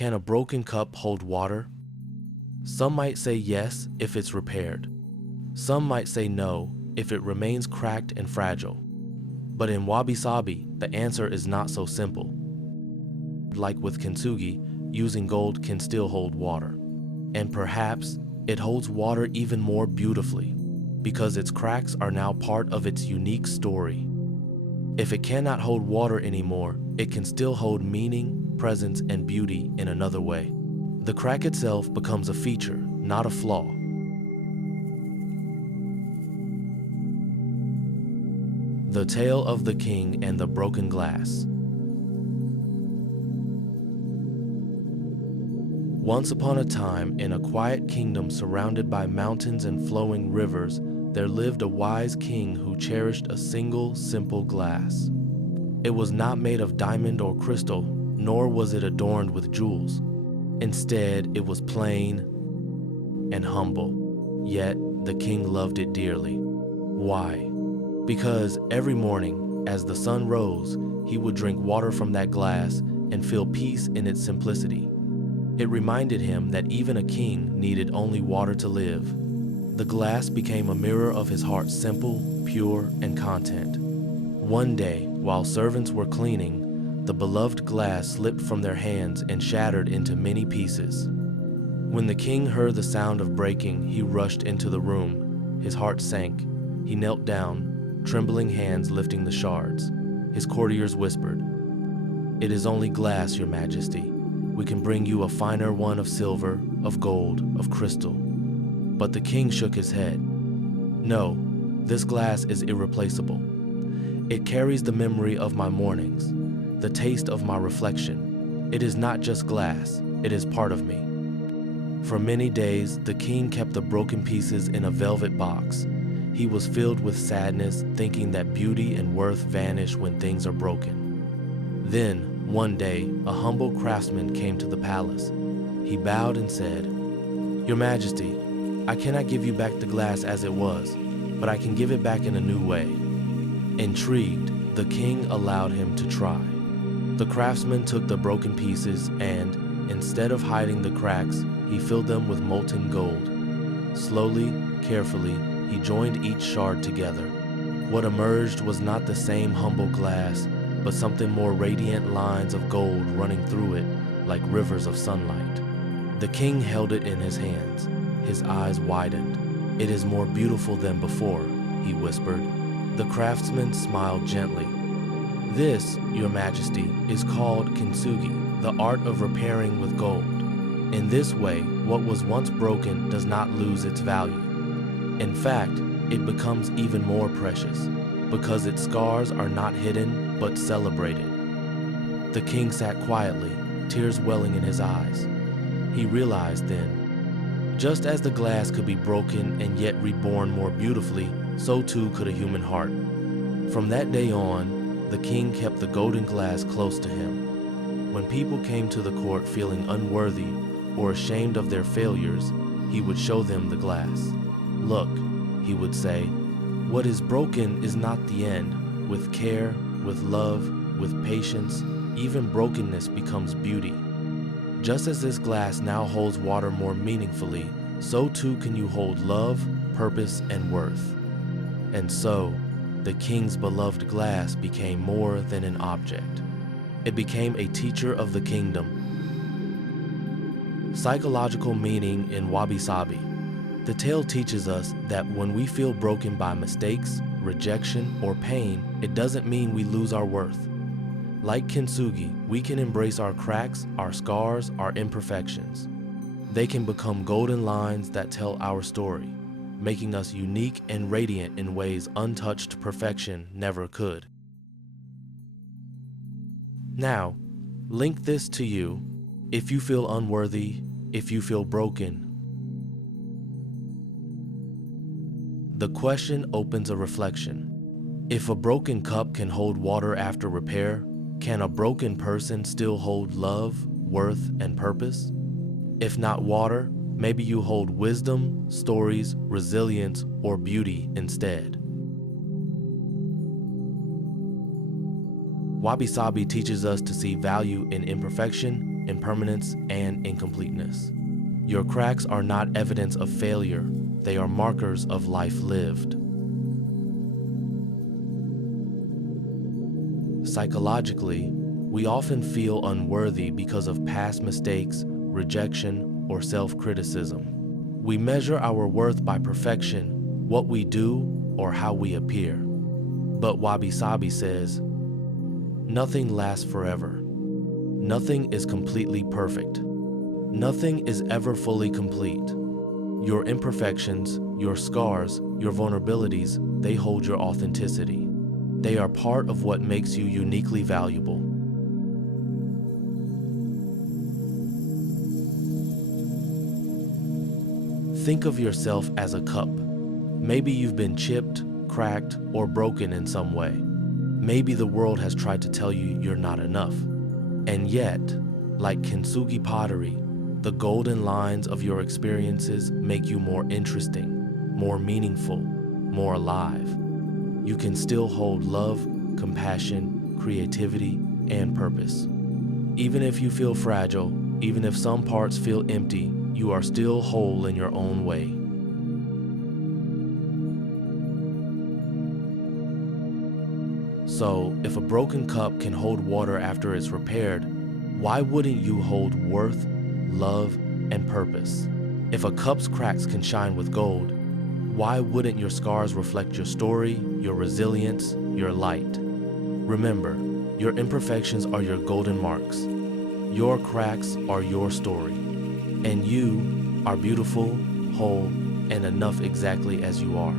Can a broken cup hold water? Some might say yes if it's repaired. Some might say no if it remains cracked and fragile. But in wabi-sabi, the answer is not so simple. Like with Kintsugi, using gold can still hold water. And perhaps it holds water even more beautifully, because its cracks are now part of its unique story. If it cannot hold water anymore, it can still hold meaning, presence, and beauty in another way. The crack itself becomes a feature, not a flaw. The Tale of the King and the Broken Glass. Once upon a time, in a quiet kingdom surrounded by mountains and flowing rivers, there lived a wise king who cherished a single, simple glass. It was not made of diamond or crystal, nor was it adorned with jewels. Instead, it was plain and humble, yet the king loved it dearly. Why? Because every morning, as the sun rose, he would drink water from that glass and feel peace in its simplicity. It reminded him that even a king needed only water to live. The glass became a mirror of his heart, simple, pure, and content. One day, while servants were cleaning, the beloved glass slipped from their hands and shattered into many pieces. When the king heard the sound of breaking, he rushed into the room. His heart sank. He knelt down, trembling hands lifting the shards. His courtiers whispered, "It is only glass, Your Majesty. We can bring you a finer one of silver, of gold, of crystal." But the king shook his head. "No, this glass is irreplaceable. It carries the memory of my mornings, the taste of my reflection. It is not just glass, it is part of me." For many days, the king kept the broken pieces in a velvet box. He was filled with sadness, thinking that beauty and worth vanish when things are broken. Then, one day, a humble craftsman came to the palace. He bowed and said, "Your Majesty, I cannot give you back the glass as it was, but I can give it back in a new way." Intrigued, the king allowed him to try. The craftsman took the broken pieces and, instead of hiding the cracks, he filled them with molten gold. Slowly, carefully, he joined each shard together. What emerged was not the same humble glass, but something more radiant, lines of gold running through it like rivers of sunlight. The king held it in his hands. His eyes widened. "It is more beautiful than before," he whispered. The craftsman smiled gently. "This, Your Majesty, is called Kintsugi, the art of repairing with gold. In this way, what was once broken does not lose its value. In fact, it becomes even more precious, because its scars are not hidden, but celebrated." The king sat quietly, tears welling in his eyes. He realized then, just as the glass could be broken and yet reborn more beautifully, so too could a human heart. From that day on, the king kept the golden glass close to him. When people came to the court feeling unworthy or ashamed of their failures, he would show them the glass. "Look," he would say, "what is broken is not the end. With care, with love, with patience, even brokenness becomes beauty." Just as this glass now holds water more meaningfully, so too can you hold love, purpose, and worth. And so, the king's beloved glass became more than an object. It became a teacher of the kingdom. Psychological meaning in wabi-sabi. The tale teaches us that when we feel broken by mistakes, rejection, or pain, it doesn't mean we lose our worth. Like Kintsugi, we can embrace our cracks, our scars, our imperfections. They can become golden lines that tell our story, making us unique and radiant in ways untouched perfection never could. Now, link this to you. If you feel unworthy, if you feel broken, the question opens a reflection. If a broken cup can hold water after repair, can a broken person still hold love, worth, and purpose? If not water, maybe you hold wisdom, stories, resilience, or beauty instead. Wabi-sabi teaches us to see value in imperfection impermanence, and incompleteness. Your cracks are not evidence of failure, they are markers of life lived. Psychologically, we often feel unworthy because of past mistakes, rejection, or self-criticism. We measure our worth by perfection, what we do, or how we appear. But Wabi Sabi says, nothing lasts forever. Nothing is completely perfect. Nothing is ever fully complete. Your imperfections, your scars, your vulnerabilities, they hold your authenticity. They are part of what makes you uniquely valuable. Think of yourself as a cup. Maybe you've been chipped, cracked, or broken in some way. Maybe the world has tried to tell you you're not enough. And yet, like Kintsugi pottery, the golden lines of your experiences make you more interesting, more meaningful, more alive. You can still hold love, compassion, creativity, and purpose. Even if you feel fragile, even if some parts feel empty, you are still whole in your own way. So, if a broken cup can hold water after it's repaired, why wouldn't you hold worth, love, and purpose? If a cup's cracks can shine with gold, why wouldn't your scars reflect your story, your resilience, your light? Remember, your imperfections are your golden marks. Your cracks are your story. And you are beautiful, whole, and enough exactly as you are.